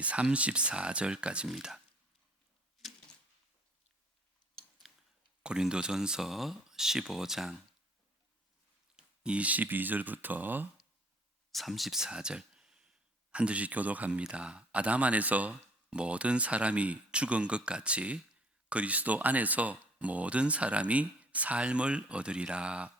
34절까지입니다. 고린도전서 15장 22절부터 34절 한 절씩 교독합니다. 아담 안에서 모든 사람이 죽은 것 같이 그리스도 안에서 모든 사람이 삶을 얻으리라.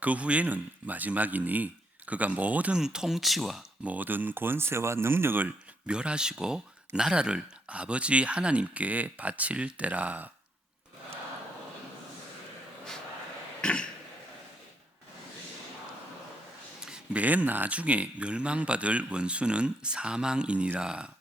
그 후에는 마지막이니 그가 모든 통치와 모든 권세와 능력을 멸하시고 나라를 아버지 하나님께 바칠 때라. 맨 나중에 멸망받을 원수는 사망이니라.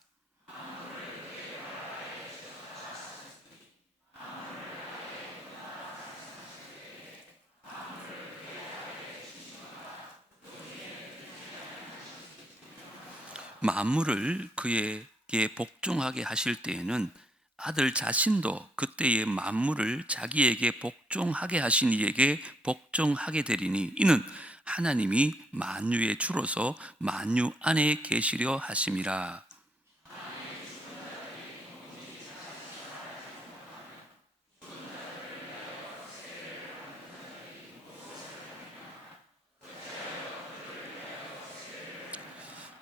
만물을 그에게 복종하게 하실 때에는 아들 자신도 그때의 만물을 자기에게 복종하게 하신 이에게 복종하게 되리니 이는 하나님이 만유의 주로서 만유 안에 계시려 하심이라.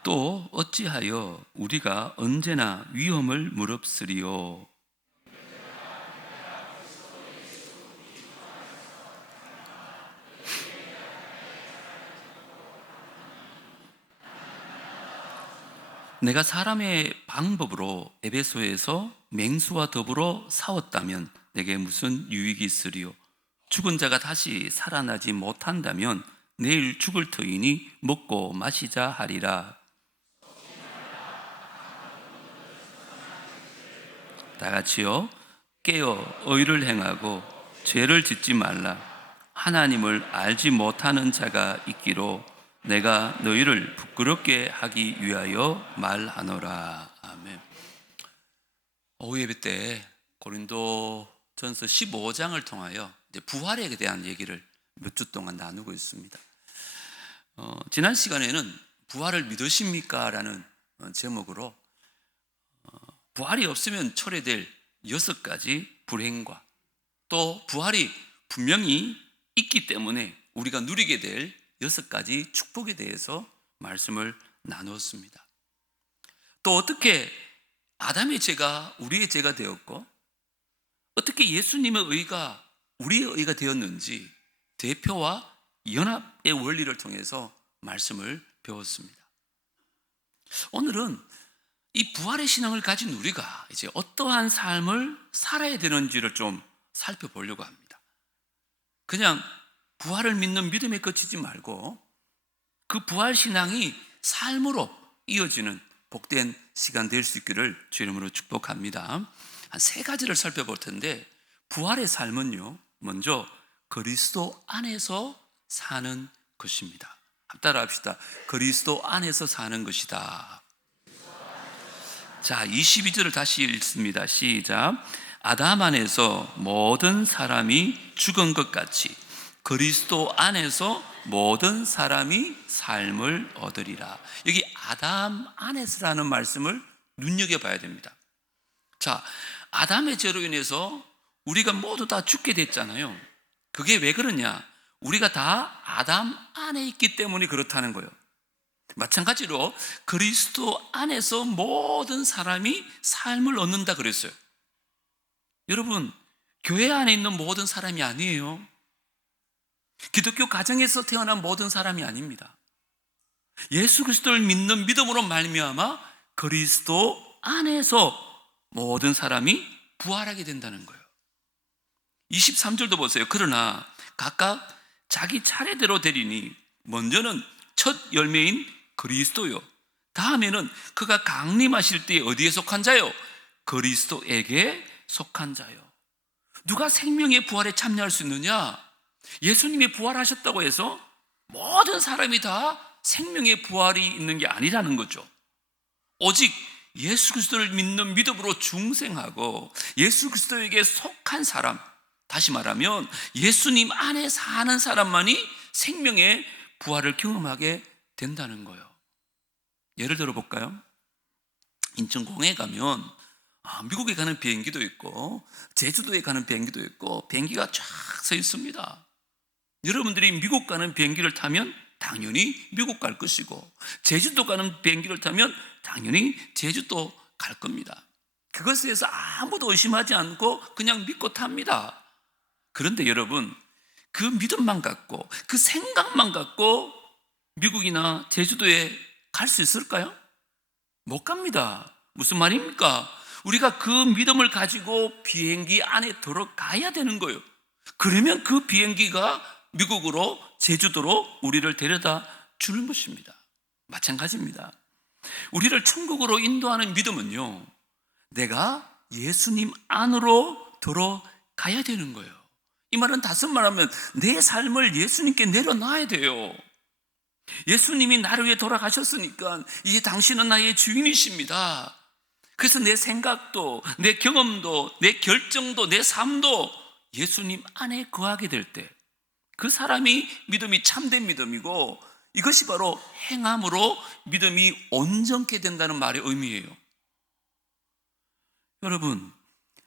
또 어찌하여 우리가 언제나 위험을 무릅쓰리요. 내가 사람의 방법으로 에베소에서 맹수와 더불어 싸웠다면 내게 무슨 유익이 있으리요. 죽은 자가 다시 살아나지 못한다면 내일 죽을 터이니 먹고 마시자 하리라. 다 같이요. 깨어 의를 행하고 죄를 짓지 말라. 하나님을 알지 못하는 자가 있기로 내가 너희를 부끄럽게 하기 위하여 말하노라. 아멘. 오후 예배 때 고린도전서 15장을 통하여 이제 부활에 대한 얘기를 몇 주 동안 나누고 있습니다. 지난 시간에는 부활을 믿으십니까? 라는 제목으로 부활이 없으면 초래될 6가지 불행과 또 부활이 분명히 있기 때문에 우리가 누리게 될 6가지 축복에 대해서 말씀을 나누었습니다. 또 어떻게 아담의 죄가 우리의 죄가 되었고 어떻게 예수님의 의가 우리의 의가 되었는지 대표와 연합의 원리를 통해서 말씀을 배웠습니다. 오늘은 이 부활의 신앙을 가진 우리가 이제 어떠한 삶을 살아야 되는지를 좀 살펴보려고 합니다. 그냥 부활을 믿는 믿음에 그치지 말고 그 부활 신앙이 삶으로 이어지는 복된 시간 될 수 있기를 주 이름으로 축복합니다. 한 3가지를 살펴볼 텐데 부활의 삶은요, 먼저 그리스도 안에서 사는 것입니다. 따라 합시다. 그리스도 안에서 사는 것이다. 자, 22절을 다시 읽습니다. 시작. 아담 안에서 모든 사람이 죽은 것 같이 그리스도 안에서 모든 사람이 삶을 얻으리라. 여기 아담 안에서라는 말씀을 눈여겨봐야 됩니다. 자, 아담의 죄로 인해서 우리가 모두 다 죽게 됐잖아요. 그게 왜 그러냐? 우리가 다 아담 안에 있기 때문에 그렇다는 거예요. 마찬가지로 그리스도 안에서 모든 사람이 삶을 얻는다 그랬어요. 여러분, 교회 안에 있는 모든 사람이 아니에요. 기독교 가정에서 태어난 모든 사람이 아닙니다. 예수 그리스도를 믿는 믿음으로 말미암아 그리스도 안에서 모든 사람이 부활하게 된다는 거예요. 23절도 보세요. 그러나 각각 자기 차례대로 되리니 먼저는 첫 열매인 그리스도요, 다음에는 그가 강림하실 때 어디에 속한 자요? 그리스도에게 속한 자요. 누가 생명의 부활에 참여할 수 있느냐? 예수님이 부활하셨다고 해서 모든 사람이 다 생명의 부활이 있는 게 아니라는 거죠. 오직 예수 그리스도를 믿는 믿음으로 중생하고 예수 그리스도에게 속한 사람, 다시 말하면 예수님 안에 사는 사람만이 생명의 부활을 경험하게 된다는 거예요. 예를 들어 볼까요? 인천공항에 가면 미국에 가는 비행기도 있고 제주도에 가는 비행기도 있고 비행기가 쫙 서 있습니다. 여러분들이 미국 가는 비행기를 타면 당연히 미국 갈 것이고 제주도 가는 비행기를 타면 당연히 제주도 갈 겁니다. 그것에 대해서 아무도 의심하지 않고 그냥 믿고 탑니다. 그런데 여러분, 그 믿음만 갖고 그 생각만 갖고 미국이나 제주도에 갈 수 있을까요? 못 갑니다. 무슨 말입니까? 우리가 그 믿음을 가지고 비행기 안에 들어가야 되는 거예요. 그러면 그 비행기가 미국으로, 제주도로 우리를 데려다 주는 것입니다. 마찬가지입니다. 우리를 천국으로 인도하는 믿음은요, 내가 예수님 안으로 들어가야 되는 거예요. 이 말은 다시 말하면 내 삶을 예수님께 내려놔야 돼요. 예수님이 나를 위해 돌아가셨으니까 이제 당신은 나의 주인이십니다. 그래서 내 생각도, 내 경험도, 내 결정도, 내 삶도 예수님 안에 거하게 될 때 그 사람이 믿음이 참된 믿음이고 이것이 바로 행함으로 믿음이 온전케 된다는 말의 의미예요. 여러분,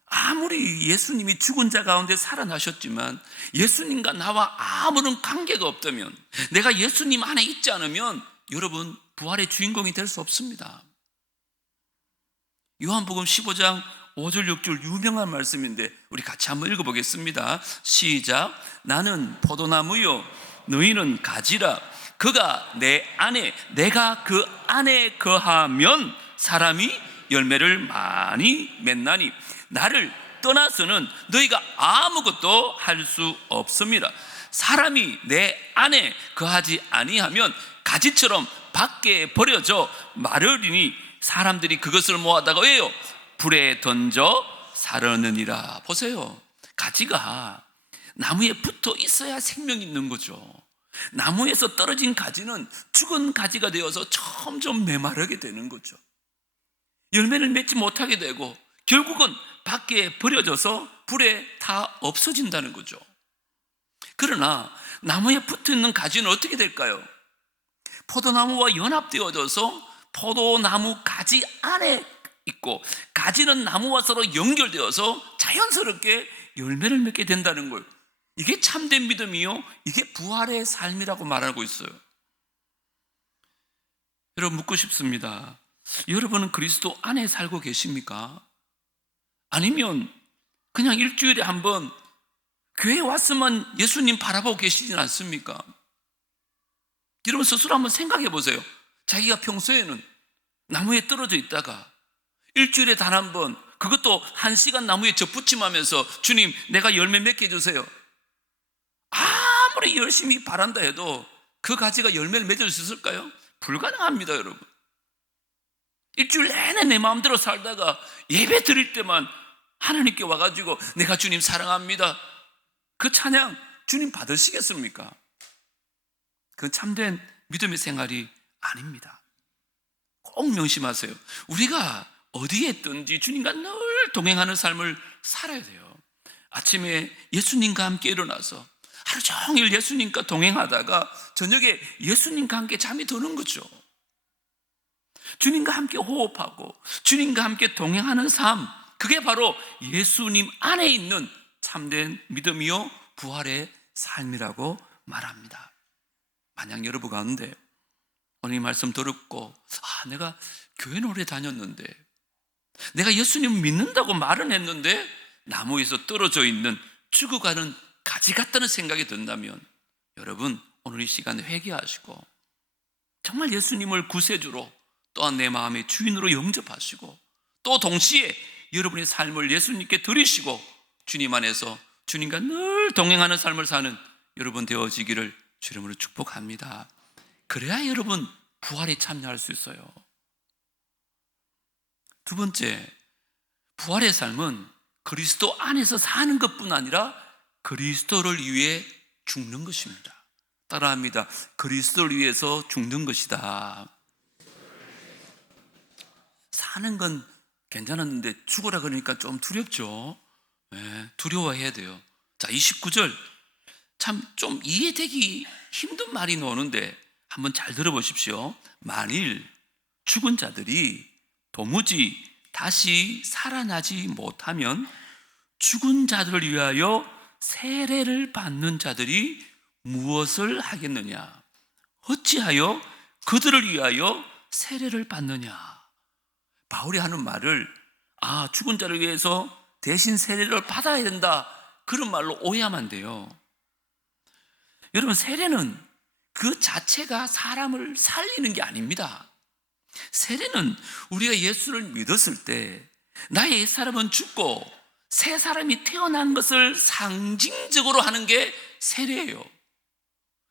아무리 예수님이 죽은 자 가운데 살아나셨지만 예수님과 나와 아무런 관계가 없다면, 내가 예수님 안에 있지 않으면 여러분 부활의 주인공이 될 수 없습니다. 요한복음 15장 5절 6절 유명한 말씀인데 우리 같이 한번 읽어보겠습니다. 시작. 나는 포도나무요 너희는 가지라. 그가 내 안에, 내가 그 안에 거하면 사람이 열매를 많이 맺나니 나를 떠나서는 너희가 아무것도 할 수 없습니다. 사람이 내 안에 거하지 아니하면 가지처럼 밖에 버려져 마르리니 사람들이 그것을 모아다가 왜요? 불에 던져 사르느니라. 보세요, 가지가 나무에 붙어 있어야 생명이 있는 거죠. 나무에서 떨어진 가지는 죽은 가지가 되어서 점점 메마르게 되는 거죠. 열매를 맺지 못하게 되고 결국은 밖에 버려져서 불에 다 없어진다는 거죠. 그러나 나무에 붙어있는 가지는 어떻게 될까요? 포도나무와 연합되어져서 포도나무 가지 안에 있고 가지는 나무와 서로 연결되어서 자연스럽게 열매를 맺게 된다는 걸, 이게 참된 믿음이요, 이게 부활의 삶이라고 말하고 있어요. 여러분, 묻고 싶습니다. 여러분은 그리스도 안에 살고 계십니까? 아니면 그냥 일주일에 한번 교회에 왔으면 예수님 바라보고 계시진 않습니까? 여러분 스스로 한번 생각해 보세요. 자기가 평소에는 나무에 떨어져 있다가 일주일에 단 한 번, 그것도 1시간 나무에 접붙임하면서 주님 내가 열매 맺게 해주세요. 아무리 열심히 바란다 해도 그 가지가 열매를 맺을 수 있을까요? 불가능합니다. 여러분, 일주일 내내 내 마음대로 살다가 예배 드릴 때만 하나님께 와가지고 내가 주님 사랑합니다, 그 찬양 주님 받으시겠습니까? 그건 참된 믿음의 생활이 아닙니다. 꼭 명심하세요. 우리가 어디에 있든지 주님과 늘 동행하는 삶을 살아야 돼요. 아침에 예수님과 함께 일어나서 하루 종일 예수님과 동행하다가 저녁에 예수님과 함께 잠이 드는 거죠. 주님과 함께 호흡하고 주님과 함께 동행하는 삶, 그게 바로 예수님 안에 있는 참된 믿음이요 부활의 삶이라고 말합니다. 만약 여러분 가운데 오늘 이 말씀 들었고 내가 교회는 오래 다녔는데 내가 예수님 믿는다고 말은 했는데 나무에서 떨어져 있는 죽어가는 가지 같다는 생각이 든다면 여러분 오늘 이 시간에 회개하시고 정말 예수님을 구세주로 또한 내 마음의 주인으로 영접하시고 또 동시에 여러분의 삶을 예수님께 드리시고 주님 안에서 주님과 늘 동행하는 삶을 사는 여러분 되어지기를 주 이름으로 축복합니다. 그래야 여러분 부활에 참여할 수 있어요. 두 번째, 부활의 삶은 그리스도 안에서 사는 것뿐 아니라 그리스도를 위해 죽는 것입니다. 따라합니다. 그리스도를 위해서 죽는 것이다. 사는 건 괜찮았는데 죽으라 그러니까 좀 두렵죠. 두려워해야 돼요. 자, 29절 참 좀 이해되기 힘든 말이 나오는데 한번 잘 들어보십시오. 만일 죽은 자들이 도무지 다시 살아나지 못하면 죽은 자들을 위하여 세례를 받는 자들이 무엇을 하겠느냐? 어찌하여 그들을 위하여 세례를 받느냐? 바울이 하는 말을 죽은 자를 위해서 대신 세례를 받아야 된다, 그런 말로 오해하면 안 돼요. 여러분, 세례는 그 자체가 사람을 살리는 게 아닙니다. 세례는 우리가 예수를 믿었을 때 나의 옛사람은 죽고 새 사람이 태어난 것을 상징적으로 하는 게 세례예요.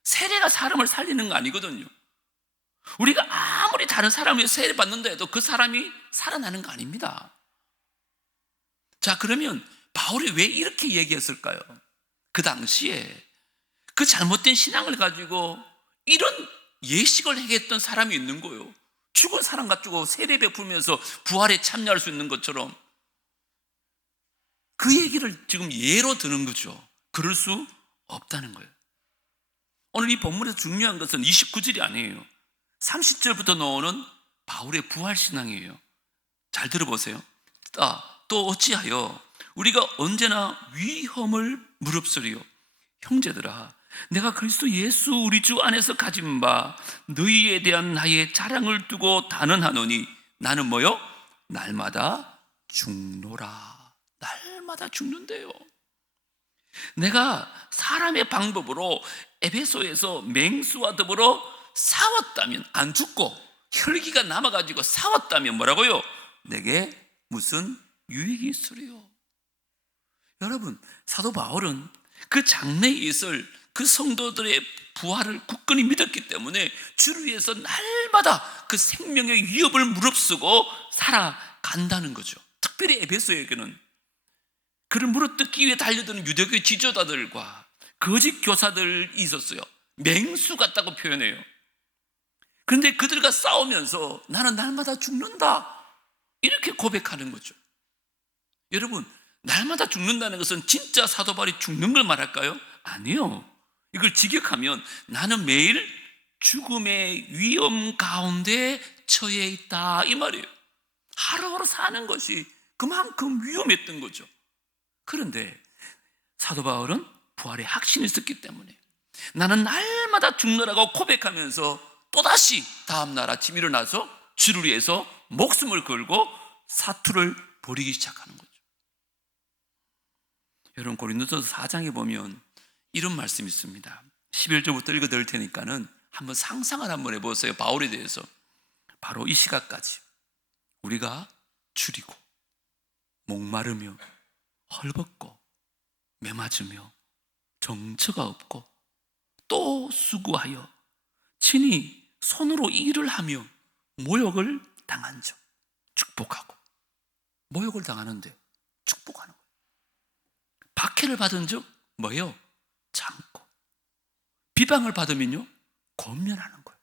세례가 사람을 살리는 거 아니거든요. 우리가 아무리 다른 사람을 세례 받는다 해도 그 사람이 살아나는 거 아닙니다. 자, 그러면 바울이 왜 이렇게 얘기했을까요? 그 당시에 그 잘못된 신앙을 가지고 이런 예식을 행했던 사람이 있는 거예요. 죽은 사람 가지고 세례 베풀면서 부활에 참여할 수 있는 것처럼 그 얘기를 지금 예로 드는 거죠. 그럴 수 없다는 거예요. 오늘 이 본문에서 중요한 것은 29절이 아니에요. 30절부터 나오는 바울의 부활신앙이에요. 잘 들어보세요. 또 어찌하여 우리가 언제나 위험을 무릅쓰리요. 형제들아, 내가 그리스도 예수 우리 주 안에서 가진 바 너희에 대한 나의 자랑을 두고 단언하노니 나는 뭐요? 날마다 죽노라. 날마다 죽는데요. 내가 사람의 방법으로 에베소에서 맹수와 더불어 싸웠다면, 안 죽고 혈기가 남아가지고 싸웠다면 뭐라고요? 내게 무슨 유익이 있으리요? 여러분, 사도 바울은 그 장래에 있을 그 성도들의 부활을 굳건히 믿었기 때문에 주를 위해서 날마다 그 생명의 위협을 무릅쓰고 살아간다는 거죠. 특별히 에베소에게는 그를 물어뜯기 위해 달려드는 유대교 지도자들과 거짓 교사들이 있었어요. 맹수 같다고 표현해요. 그런데 그들과 싸우면서 나는 날마다 죽는다, 이렇게 고백하는 거죠. 여러분, 날마다 죽는다는 것은 진짜 사도 바울이 죽는 걸 말할까요? 아니요. 이걸 직역하면 나는 매일 죽음의 위험 가운데 처해 있다, 이 말이에요. 하루하루 사는 것이 그만큼 위험했던 거죠. 그런데 사도 바울은 부활의 확신이 있었기 때문에 나는 날마다 죽노라고 고백하면서 또다시 다음날 아침 일어나서 주를 위해서 목숨을 걸고 사투를 벌이기 시작하는 거죠. 여러분, 고린도서 4장에 보면 이런 말씀이 있습니다. 11절부터 읽어드릴 테니까는 한번 상상을 한번 해보세요. 바울에 대해서. 바로 이 시각까지 우리가 줄이고 목마르며 헐벗고 메맞으며 정처가 없고 또 수고하여 친히 손으로 일을 하며 모욕을 당한 적, 축복하고, 모욕을 당하는데 축복하는 거예요. 박해를 받은 적 뭐예요? 참고. 비방을 받으면요, 권면하는 거예요.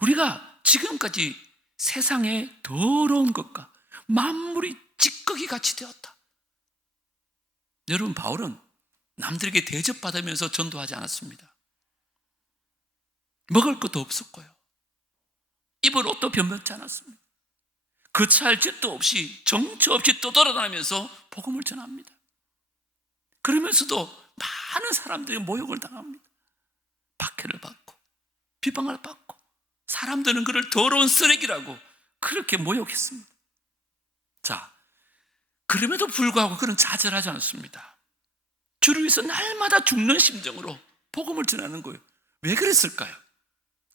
우리가 지금까지 세상의 더러운 것과 만물이 찌꺼기 같이 되었다. 여러분, 바울은 남들에게 대접받으면서 전도하지 않았습니다. 먹을 것도 없었고요, 입을 옷도 변변치 않았습니다. 거처할 집도 없이 정처 없이 떠돌아다니면서 복음을 전합니다. 그러면서도 많은 사람들이 모욕을 당합니다. 박해를 받고 비방을 받고 사람들은 그를 더러운 쓰레기라고 그렇게 모욕했습니다. 자, 그럼에도 불구하고 그는 좌절하지 않습니다. 주를 위해서 날마다 죽는 심정으로 복음을 전하는 거예요. 왜 그랬을까요?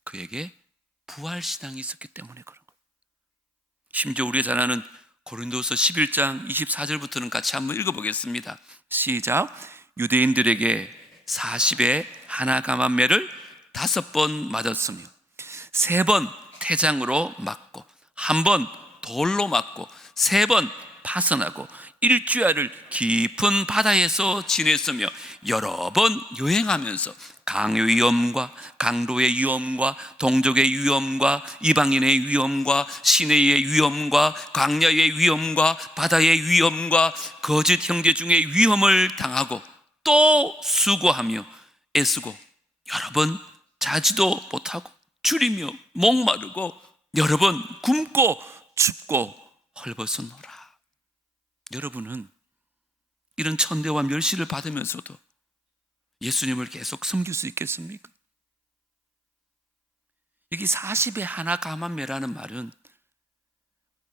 그에게 부활신앙이 있었기 때문에 그런 거예요. 심지어 우리가 잘 아는 고린도서 11장 24절부터는 같이 한번 읽어보겠습니다. 시작. 유대인들에게 40에 하나 감한매를 5번 맞았으며 3번 태장으로 맞고 1번 돌로 맞고 3번 파선하고 일주일을 깊은 바다에서 지냈으며 여러 번 여행하면서 강의 위험과 강도의 위험과 동족의 위험과 이방인의 위험과 시내의 위험과 광야의 위험과 바다의 위험과 거짓 형제 중의 위험을 당하고 또 수고하며 애쓰고 여러 번 자지도 못하고 줄이며 목마르고 여러 번 굶고 춥고 헐벗었노라. 여러분은 이런 천대와 멸시를 받으면서도 예수님을 계속 섬길 수 있겠습니까? 여기 40에 하나 가만매라는 말은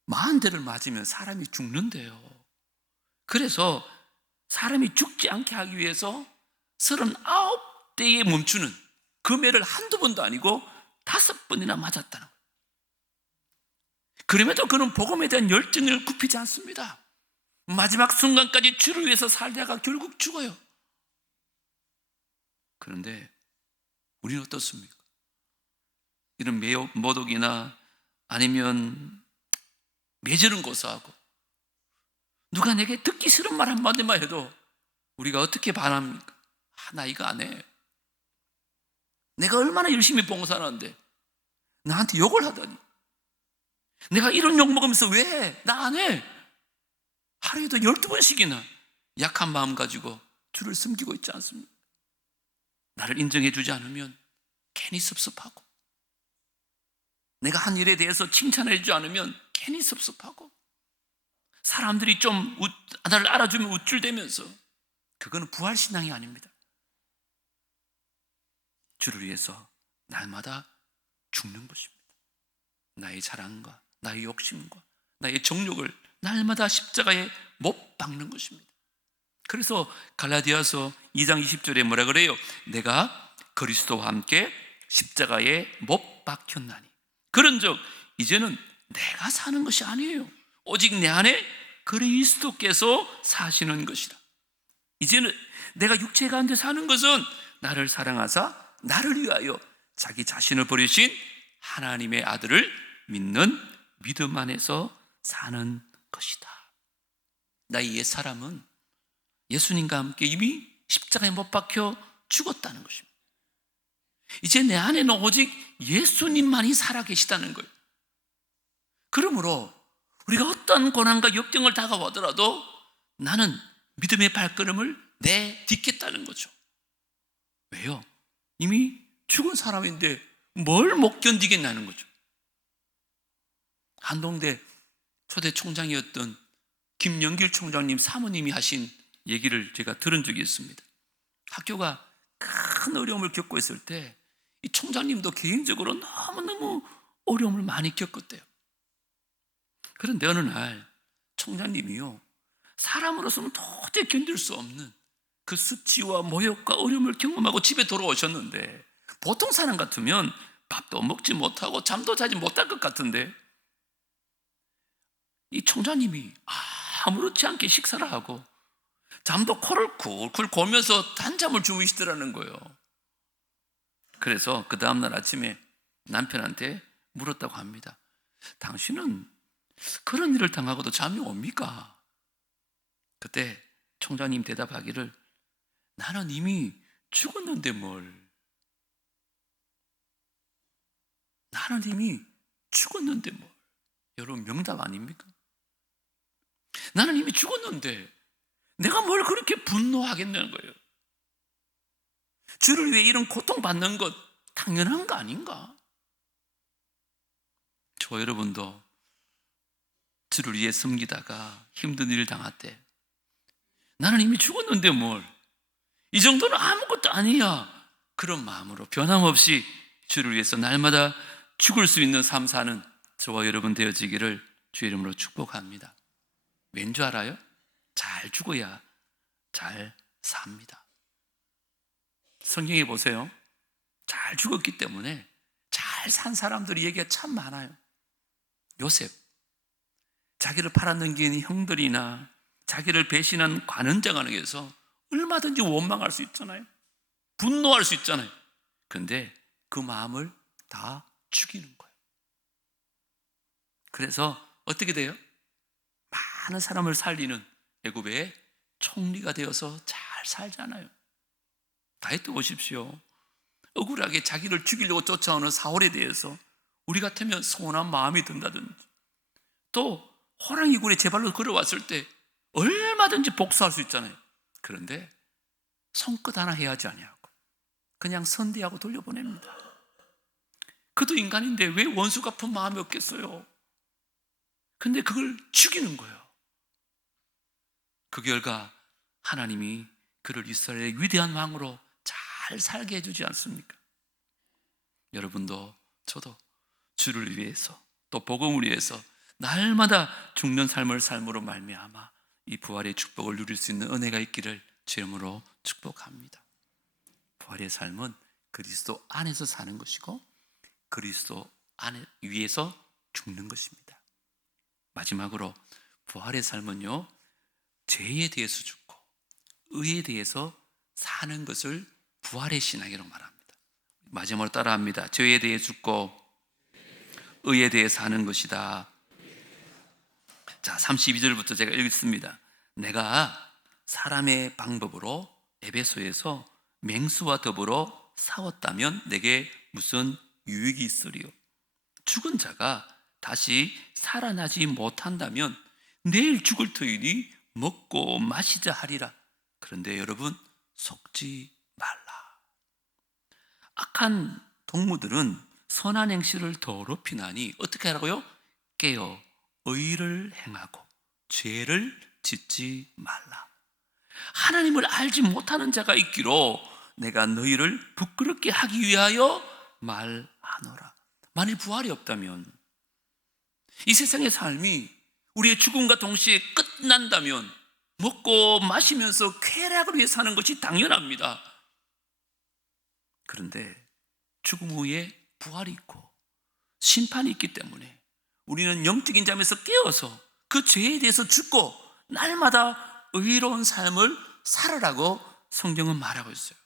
40대를 맞으면 사람이 죽는데요. 그래서 사람이 죽지 않게 하기 위해서 39대에 멈추는, 그 매를 한두 번도 아니고 5번이나 맞았다는 거예요. 그럼에도 그는 복음에 대한 열정을 굽히지 않습니다. 마지막 순간까지 주를 위해서 살다가 결국 죽어요. 그런데 우리는 어떻습니까? 이런 매혹, 모독이나 아니면 매질은 고소하고 누가 내게 듣기 싫은 말 한마디만 해도 우리가 어떻게 반합니까? 나 이거 안 해. 내가 얼마나 열심히 봉사하는데 나한테 욕을 하다니. 내가 이런 욕 먹으면서 왜 해? 나 안 해. 하루에도 12번씩이나 약한 마음 가지고 주를 숨기고 있지 않습니까? 나를 인정해 주지 않으면 괜히 섭섭하고, 내가 한 일에 대해서 칭찬해 주지 않으면 괜히 섭섭하고, 사람들이 좀 나를 알아주면 우쭐대면서, 그거는 부활신앙이 아닙니다. 주를 위해서 날마다 죽는 것입니다. 나의 자랑과 나의 욕심과 나의 정욕을 날마다 십자가에 못 박는 것입니다. 그래서 갈라디아서 2장 20절에 뭐라 그래요? 내가 그리스도와 함께 십자가에 못 박혔나니 그런즉 이제는 내가 사는 것이 아니에요. 오직 내 안에 그리스도께서 사시는 것이라. 이제는 내가 육체 가운데 사는 것은 나를 사랑하사 나를 위하여 자기 자신을 버리신 하나님의 아들을 믿는 믿음 안에서 사는 것이다. 나의 옛 사람은 예수님과 함께 이미 십자가에 못 박혀 죽었다는 것입니다. 이제 내 안에는 오직 예수님만이 살아계시다는 거예요. 그러므로 우리가 어떤 고난과 역경을 다가오더라도 나는 믿음의 발걸음을 내딛겠다는 거죠. 왜요? 이미 죽은 사람인데 뭘 못 견디겠냐는 거죠. 한동대 초대 총장이었던 김영길 총장님 사모님이 하신 얘기를 제가 들은 적이 있습니다. 학교가 큰 어려움을 겪고 있을 때 이 총장님도 개인적으로 너무너무 어려움을 많이 겪었대요. 그런데 어느 날 총장님이요, 사람으로서는 도저히 견딜 수 없는 그 수치와 모욕과 어려움을 경험하고 집에 돌아오셨는데, 보통 사람 같으면 밥도 먹지 못하고 잠도 자지 못할 것 같은데 이 총장님이 아무렇지 않게 식사를 하고 잠도 코를 쿨쿨 고면서 한잠을 주무시더라는 거예요. 그래서 그 다음날 아침에 남편한테 물었다고 합니다. 당신은 그런 일을 당하고도 잠이 옵니까? 그때 총장님 대답하기를, 나는 이미 죽었는데 뭘. 나는 이미 죽었는데 뭘. 여러분 명답 아닙니까? 나는 이미 죽었는데 내가 뭘 그렇게 분노하겠냐는 거예요. 주를 위해 이런 고통받는 것 당연한 거 아닌가? 저 여러분도 주를 위해 섬기다가 힘든 일을 당할 때 나는 이미 죽었는데 뭘, 이 정도는 아무것도 아니야, 그런 마음으로 변함없이 주를 위해서 날마다 죽을 수 있는 삶 사는 저와 여러분 되어지기를 주의 이름으로 축복합니다. 왠 줄 알아요? 잘 죽어야 잘 삽니다. 성경에 보세요. 잘 죽었기 때문에 잘 산 사람들이 얘기가 참 많아요. 요셉, 자기를 팔아넘긴 형들이나 자기를 배신한 관원장에 의해서 얼마든지 원망할 수 있잖아요. 분노할 수 있잖아요. 그런데 그 마음을 다 죽이는 거예요. 그래서 어떻게 돼요? 많은 사람을 살리는 애굽의 총리가 되어서 잘 살잖아요. 다윗도 보십시오. 억울하게 자기를 죽이려고 쫓아오는 사울에 대해서 우리 같으면 서운한 마음이 든다든지, 또 호랑이 굴에 제 발로 걸어왔을 때 얼마든지 복수할 수 있잖아요. 그런데 손끝 하나 해야지 아니하고 그냥 선대하고 돌려보냅니다. 그도 인간인데 왜 원수 갚은 마음이 없겠어요? 근데 그걸 죽이는 거예요. 그 결과 하나님이 그를 이스라엘의 위대한 왕으로 잘 살게 해주지 않습니까? 여러분도 저도 주를 위해서, 또 복음을 위해서 날마다 죽는 삶을 삶으로 말미암아 이 부활의 축복을 누릴 수 있는 은혜가 있기를 주 이름으로 축복합니다. 부활의 삶은 그리스도 안에서 사는 것이고 그리스도 안에 위에서 죽는 것입니다. 마지막으로 부활의 삶은요, 죄에 대해서 죽고 의에 대해서 사는 것을 부활의 신앙이라고 말합니다. 마지막으로 따라합니다. 죄에 대해 죽고 의에 대해 사는 것이다. 자, 32절부터 제가 읽습니다. 내가 사람의 방법으로 에베소에서 맹수와 더불어 싸웠다면 내게 무슨 유익이 있으리요? 죽은 자가 다시 살아나지 못한다면 내일 죽을 터이니 먹고 마시자 하리라. 그런데 여러분, 속지 말라. 악한 동무들은 선한 행실을 더럽히나니 어떻게 하라고요? 깨어 의를 행하고 죄를 짓지 말라. 하나님을 알지 못하는 자가 있기로 내가 너희를 부끄럽게 하기 위하여 말하노라. 만일 부활이 없다면, 이 세상의 삶이 우리의 죽음과 동시에 끝난다면 먹고 마시면서 쾌락을 위해 사는 것이 당연합니다. 그런데 죽음 후에 부활이 있고 심판이 있기 때문에 우리는 영적인 잠에서 깨어서 그 죄에 대해서 죽고 날마다 의로운 삶을 살아라고 성경은 말하고 있어요.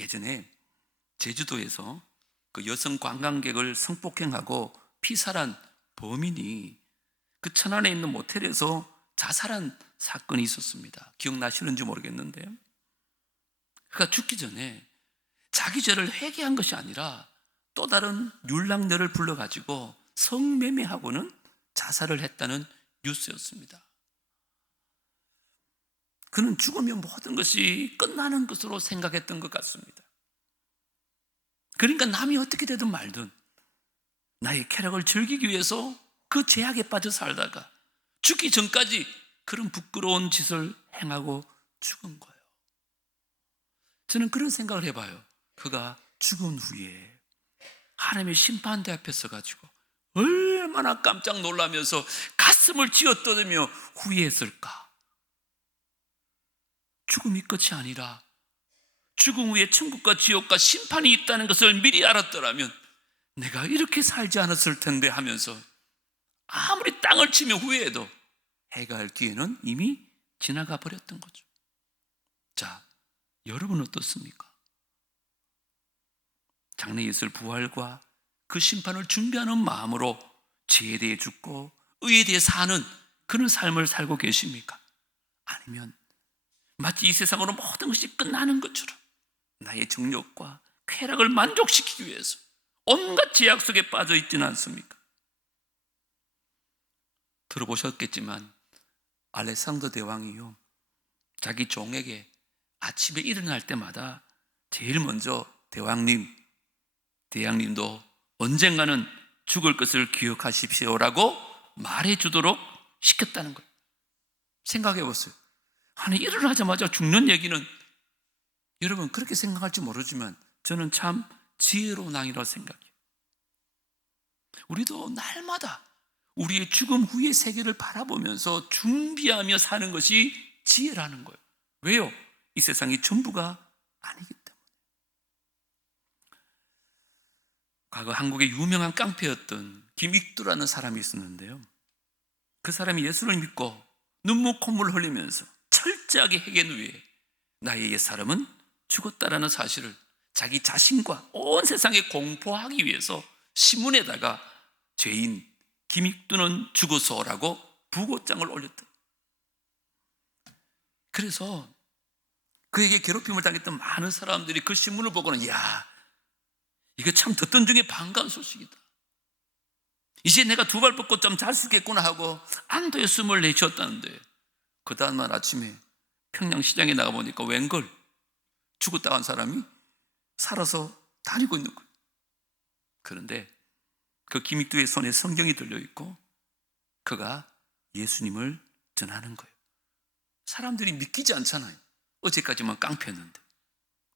예전에 제주도에서 그 여성 관광객을 성폭행하고 피살한 범인이 그 천안에 있는 모텔에서 자살한 사건이 있었습니다. 기억나시는지 모르겠는데요. 그가 죽기 전에 자기 죄를 회개한 것이 아니라 또 다른 율랑녀를 불러가지고 성매매하고는 자살을 했다는 뉴스였습니다. 그는 죽으면 모든 것이 끝나는 것으로 생각했던 것 같습니다. 그러니까 남이 어떻게 되든 말든 나의 쾌락을 즐기기 위해서 그 죄악에 빠져 살다가 죽기 전까지 그런 부끄러운 짓을 행하고 죽은 거예요. 저는 그런 생각을 해봐요. 그가 죽은 후에 하나님의 심판대 앞에 서가지고 얼마나 깜짝 놀라면서 가슴을 쥐어뜯으며 후회했을까. 죽음이 끝이 아니라 죽음 후에 천국과 지옥과 심판이 있다는 것을 미리 알았더라면 내가 이렇게 살지 않았을 텐데 하면서 아무리 땅을 치며 후회해도 해가 할 뒤에는 이미 지나가 버렸던 거죠. 자, 여러분은 어떻습니까? 장래 있을 부활과 그 심판을 준비하는 마음으로 죄에 대해 죽고 의에 대해 사는 그런 삶을 살고 계십니까? 아니면 마치 이 세상으로 모든 것이 끝나는 것처럼 나의 정욕과 쾌락을 만족시키기 위해서 온갖 제약 속에 빠져 있지는 않습니까? 들어보셨겠지만 알렉산더 대왕이요, 자기 종에게 아침에 일어날 때마다 제일 먼저 대왕님도 언젠가는 죽을 것을 기억하십시오라고 말해주도록 시켰다는 거예요. 생각해 보세요. 아니, 일어나자마자 죽는 얘기는, 여러분 그렇게 생각할지 모르지만 저는 참 지혜로운 왕이라고 생각해요. 우리도 날마다 우리의 죽음 후의 세계를 바라보면서 준비하며 사는 것이 지혜라는 거예요. 왜요? 이 세상이 전부가 아니기 때문에. 과거 한국의 유명한 깡패였던 김익두라는 사람이 있었는데요, 그 사람이 예수를 믿고 눈물 콧물을 흘리면서 철저하게 회개 후에 나의 옛사람은 죽었다라는 사실을 자기 자신과 온 세상에 공포하기 위해서 신문에다가 죄인 김익두는 죽었어라고 부고장을 올렸다. 그래서 그에게 괴롭힘을 당했던 많은 사람들이 그 신문을 보고는 야, 이거 참 듣던 중에 반가운 소식이다. 이제 내가 두 발 뻗고 좀 잘 수 있겠구나 하고 안도의 숨을 내쉬었다는데, 그 다음날 아침에 평양시장에 나가보니까 웬걸 죽었다 한 사람이 살아서 다니고 있는 거예요. 그런데 그 김익두의 손에 성경이 들려있고 그가 예수님을 전하는 거예요. 사람들이 믿기지 않잖아요. 어제까지만 깡패였는데.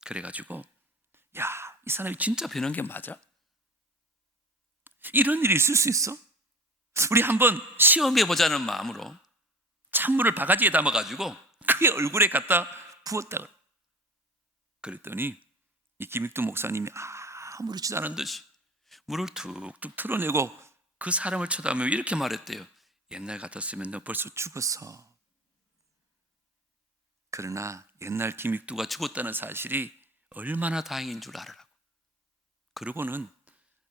그래가지고 야, 이 사람이 진짜 변한 게 맞아? 이런 일이 있을 수 있어? 우리 한번 시험해보자는 마음으로 찬물을 바가지에 담아가지고 그의 얼굴에 갖다 부었다 그래. 그랬더니 이 김익두 목사님이 아무렇지도 않은 듯이 물을 툭툭 틀어내고 그 사람을 쳐다보며 이렇게 말했대요. 옛날 같았으면 너 벌써 죽었어. 그러나 옛날 김익두가 죽었다는 사실이 얼마나 다행인 줄 알아라고. 그러고는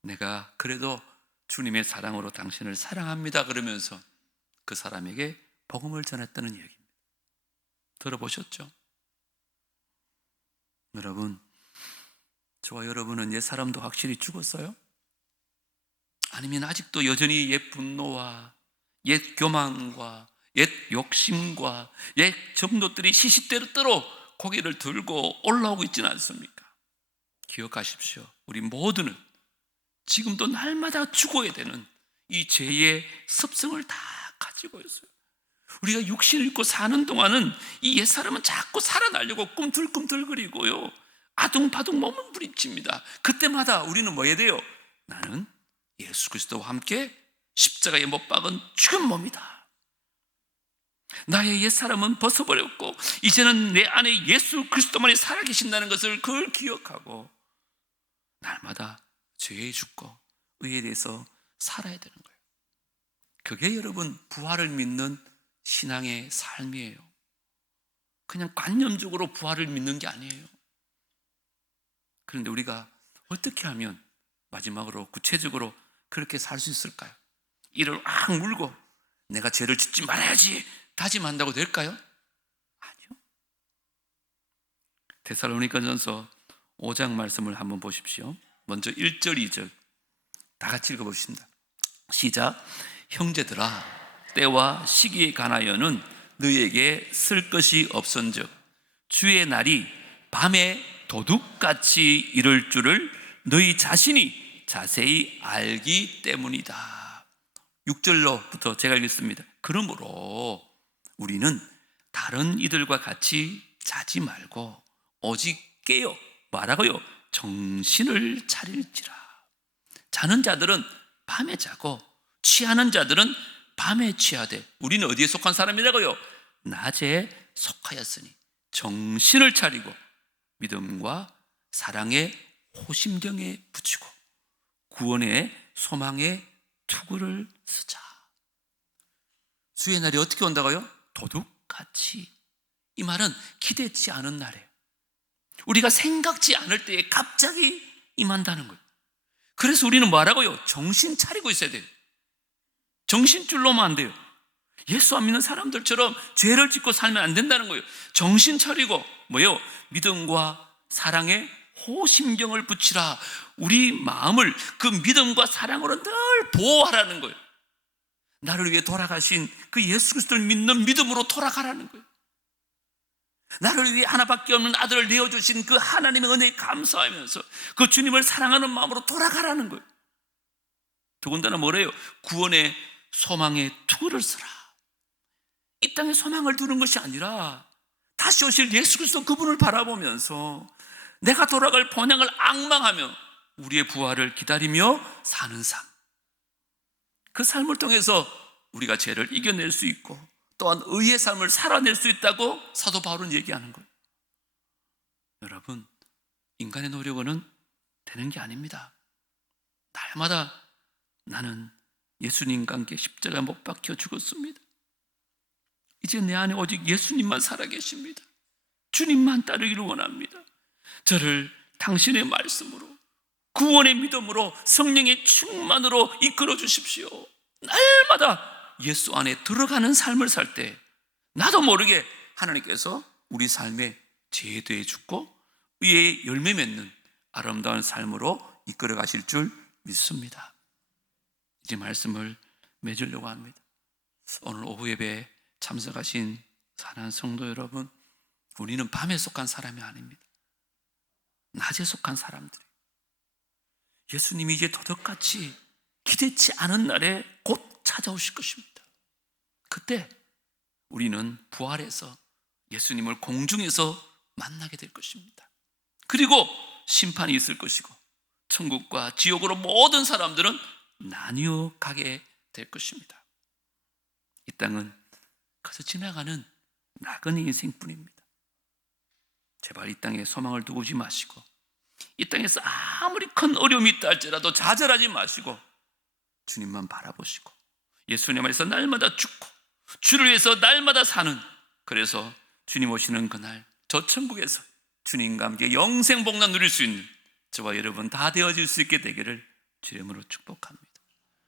내가 그래도 주님의 사랑으로 당신을 사랑합니다 그러면서 그 사람에게 복음을 전했다는 이야기입니다. 들어보셨죠? 여러분, 저와 여러분은 옛 사람도 확실히 죽었어요? 아니면 아직도 여전히 옛 분노와 옛 교만과 옛 욕심과 옛 점도들이 시시때때로 고개를 들고 올라오고 있지는 않습니까? 기억하십시오. 우리 모두는 지금도 날마다 죽어야 되는 이 죄의 습성을 다 가지고 있어요. 우리가 육신을 입고 사는 동안은 이 옛사람은 자꾸 살아나려고 꿈틀꿈틀거리고요, 아둥바둥 몸을 부딪힙니다. 그때마다 우리는 뭐 해야 돼요? 나는 예수 그리스도와 함께 십자가에 못 박은 죽은 몸이다. 나의 옛사람은 벗어버렸고 이제는 내 안에 예수 그리스도만이 살아계신다는 것을 그걸 기억하고 날마다 죄에 죽고 의에 대해서 살아야 되는 거예요. 그게 여러분 부활을 믿는 신앙의 삶이에요. 그냥 관념적으로 부활을 믿는 게 아니에요. 그런데 우리가 어떻게 하면 마지막으로 구체적으로 그렇게 살 수 있을까요? 이를 악 물고 내가 죄를 짓지 말아야지 다짐한다고 될까요? 아니요. 데살로니가전서 5장 말씀을 한번 보십시오. 먼저 1절 2절 다 같이 읽어보십니다. 시작. 형제들아, 때와 시기에 관하여는 너희에게 쓸 것이 없은즉 주의 날이 밤에 도둑같이 이를 줄을 너희 자신이 자세히 알기 때문이다. 6절로부터 제가 읽겠습니다. 그러므로 우리는 다른 이들과 같이 자지 말고 오직 깨어 말하고요, 정신을 차릴지라. 자는 자들은 밤에 자고 취하는 자들은 밤에 취하되 우리는 어디에 속한 사람이라고요? 낮에 속하였으니 정신을 차리고 믿음과 사랑의 호심경에 붙이고 구원의 소망의 투구를 쓰자. 주의 날이 어떻게 온다고요? 도둑같이. 이 말은 기대치 않은 날이에요. 우리가 생각지 않을 때에 갑자기 임한다는 거예요. 그래서 우리는 뭐라고요? 정신 차리고 있어야 돼요. 정신줄로만 안 돼요. 예수 안 믿는 사람들처럼 죄를 짓고 살면 안 된다는 거예요. 정신 차리고 뭐예요? 믿음과 사랑의 호심경을 붙이라. 우리 마음을 그 믿음과 사랑으로 늘 보호하라는 거예요. 나를 위해 돌아가신 그 예수 그리스도를 믿는 믿음으로 돌아가라는 거예요. 나를 위해 하나밖에 없는 아들을 내어주신 그 하나님의 은혜에 감사하면서 그 주님을 사랑하는 마음으로 돌아가라는 거예요. 더군다나 뭐래요? 구원의 소망의 투구를 쓰라. 이 땅에 소망을 두는 것이 아니라 다시 오실 예수 그리스도 그분을 바라보면서 내가 돌아갈 본향을 앙망하며 우리의 부활을 기다리며 사는 삶. 그 삶을 통해서 우리가 죄를 이겨낼 수 있고 또한 의의 삶을 살아낼 수 있다고 사도 바울은 얘기하는 거예요. 여러분, 인간의 노력은 되는 게 아닙니다. 날마다 나는 예수님과 함께 십자가에 못 박혀 죽었습니다. 이제 내 안에 오직 예수님만 살아계십니다. 주님만 따르기를 원합니다. 저를 당신의 말씀으로, 구원의 믿음으로, 성령의 충만으로 이끌어 주십시오. 날마다 예수 안에 들어가는 삶을 살 때 나도 모르게 하나님께서 우리 삶에 제도해 주고 의의 열매 맺는 아름다운 삶으로 이끌어 가실 줄 믿습니다. 이제 말씀을 맺으려고 합니다. 오늘 오후 예배에 참석하신 사랑하는 성도 여러분, 우리는 밤에 속한 사람이 아닙니다. 낮에 속한 사람들이, 예수님이 이제 도덕같이 기대치 않은 날에 곧 찾아오실 것입니다. 그때 우리는 부활해서 예수님을 공중에서 만나게 될 것입니다. 그리고 심판이 있을 것이고 천국과 지옥으로 모든 사람들은 나뉘어 가게 될 것입니다. 이 땅은 그저 지나가는 나그네 인생뿐입니다. 제발 이 땅에 소망을 두지 마시고, 이 땅에서 아무리 큰 어려움이 있다 할지라도 좌절하지 마시고 주님만 바라보시고 예수님 안에서 날마다 죽고 주를 위해서 날마다 사는, 그래서 주님 오시는 그날 저 천국에서 주님과 함께 영생 복락 누릴 수 있는 저와 여러분 다 되어질 수 있게 되기를 주님으로 축복합니다.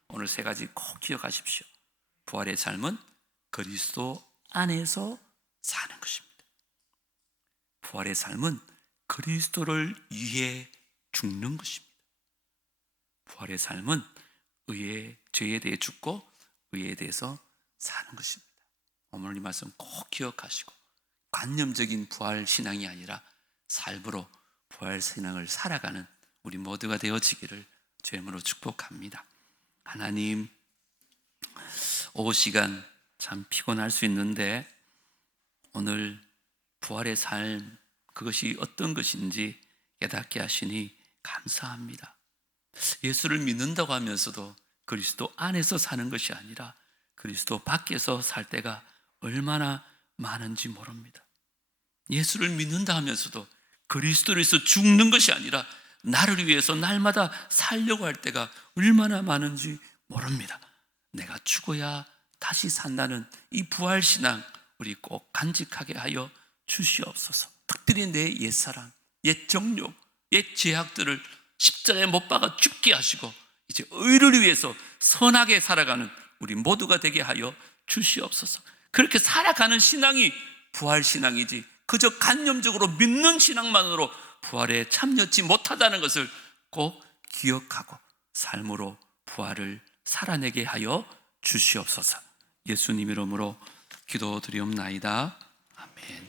오늘 세 가지 꼭 기억하십시오. 부활의 삶은 그리스도 안에서 사는 것입니다. 부활의 삶은 그리스도를 위해 죽는 것입니다. 부활의 삶은 의의 죄에 대해 죽고 의에 대해서 사는 것입니다. 오늘 이 말씀 꼭 기억하시고 관념적인 부활 신앙이 아니라 삶으로 부활 신앙을 살아가는 우리 모두가 되어지기를 주님으로 축복합니다. 하나님, 오후 시간 참 피곤할 수 있는데 오늘 부활의 삶, 그것이 어떤 것인지 깨닫게 하시니 감사합니다. 예수를 믿는다고 하면서도 그리스도 안에서 사는 것이 아니라 그리스도 밖에서 살 때가 얼마나 많은지 모릅니다. 예수를 믿는다 하면서도 그리스도를 위해서 죽는 것이 아니라 나를 위해서 날마다 살려고 할 때가 얼마나 많은지 모릅니다. 내가 죽어야 다시 산다는 이 부활신앙 우리 꼭 간직하게 하여 주시옵소서. 특별히 내 옛사랑, 옛 정욕, 옛 죄악들을 십자가에 못 박아 죽게 하시고 이제 의를 위해서 선하게 살아가는 우리 모두가 되게 하여 주시옵소서. 그렇게 살아가는 신앙이 부활신앙이지 그저 관념적으로 믿는 신앙만으로 부활에 참여치 못하다는 것을 꼭 기억하고 삶으로 부활을 살아내게 하여 주시옵소서. 예수님 이름으로 기도드리옵나이다. 아멘.